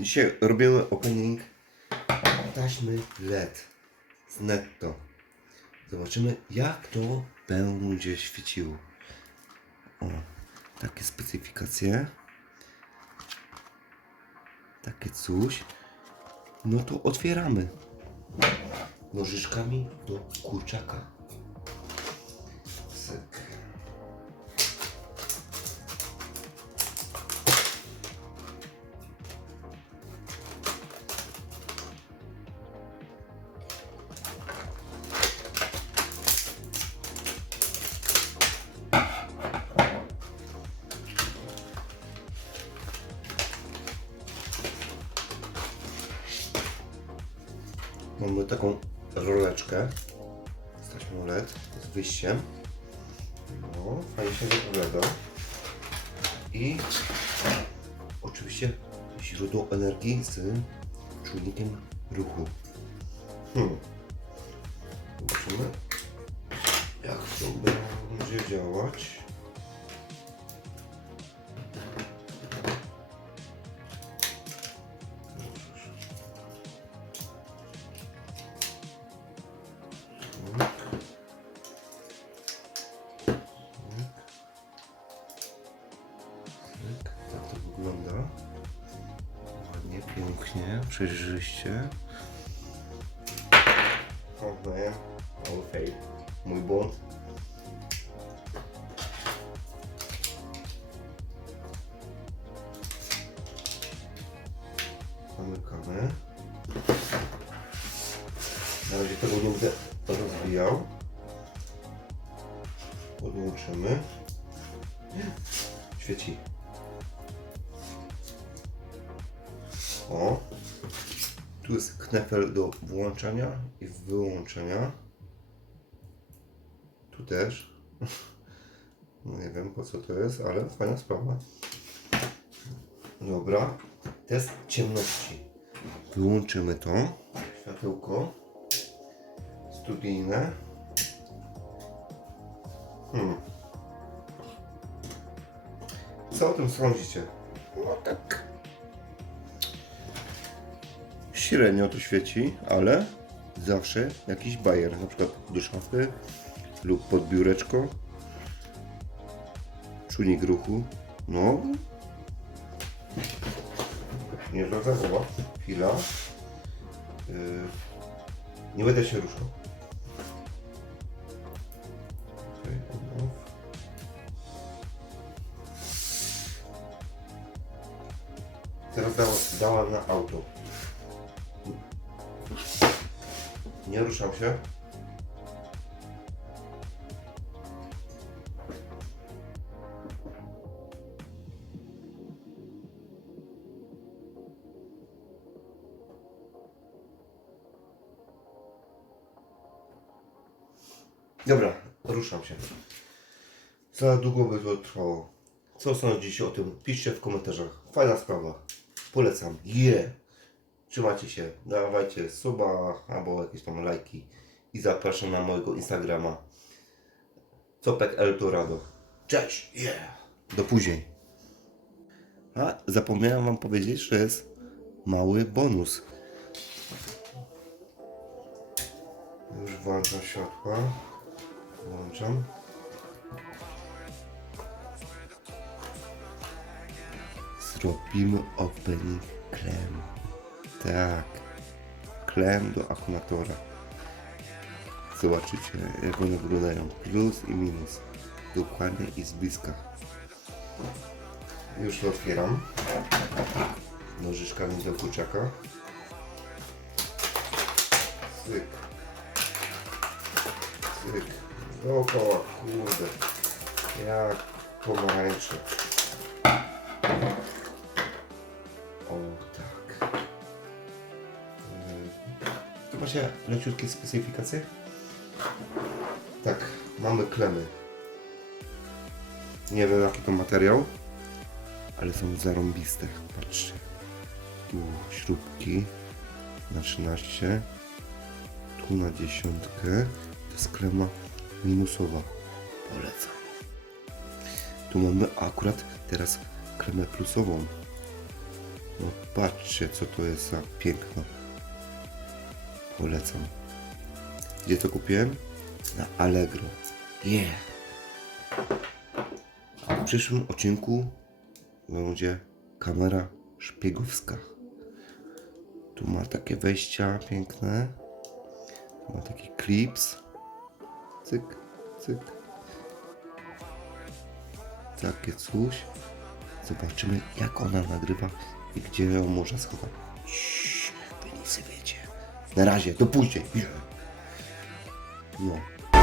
Dzisiaj robimy opening taśmy LED z netto. Zobaczymy jak to będzie świeciło. O, takie specyfikacje. Takie coś. No to otwieramy. Nożyczkami do kurczaka. Mamy taką roleczkę z taśmą LED, z wyjściem. No, fajnie się wypowiada. I oczywiście źródło energii z czujnikiem ruchu. Hmm. Zobaczymy, jak to będzie działać. Wygląda. Ładnie, pięknie, przejrzyście. O, man. All fail. Mój błąd. Zamykamy. Na razie tego nie będę rozwijał. Podłączymy. Świeci. O. Tu jest knefel do włączania i wyłączenia. Tu też. No nie wiem po co to jest, ale fajna sprawa. Dobra. Test ciemności. Wyłączymy to. Światełko. Studyjne. Hmm. Co o tym sądzicie? No tak. Średnio to świeci, ale zawsze jakiś bajer. Na przykład do szafy lub pod biureczko. Czujnik ruchu. No. Nie zawoła. Chwila. Yy. Nie będę się ruszał. Teraz dała, dała na auto. Nie ruszam się. Dobra, ruszam się. Za długo by to trwało. Co sądzicie o tym? Piszcie w komentarzach. Fajna sprawa. Polecam. Je! Yeah. Trzymajcie się. Dawajcie suba albo jakieś tam lajki. I zapraszam na mojego Instagrama. Copek Eldorado. Cześć! Yeah! Do później. A zapomniałem Wam powiedzieć, że jest mały bonus. Już włączam światła. Włączam. Zrobimy opening klem. Tak. Klem do akumulatora. Zobaczycie jak one wyglądają. Plus i minus. Dokładnie i z bliska. Już otwieram. Nożyczkami do kurczaka. Syk. Syk. Dookoła, kurde. Jak pomarańcze. O tak. Macie leciutkie specyfikacje? Tak, mamy klemy. Nie wiem jaki to materiał, ale są zarąbiste. Patrzcie. Tu śrubki na 13, tu na dziesiątkę. To jest klema minusowa. Polecam. Tu mamy akurat teraz kremę plusową. No patrzcie, co to jest za piękno. Polecam. Gdzie to kupiłem? Na Allegro. Yeah. W przyszłym odcinku będzie kamera szpiegowska. Tu ma takie wejścia piękne. Ma taki klips. Cyk, cyk. Takie coś. Zobaczymy jak ona nagrywa i gdzie ją można schować. Ciii, wy nic. Na razie, do później. No.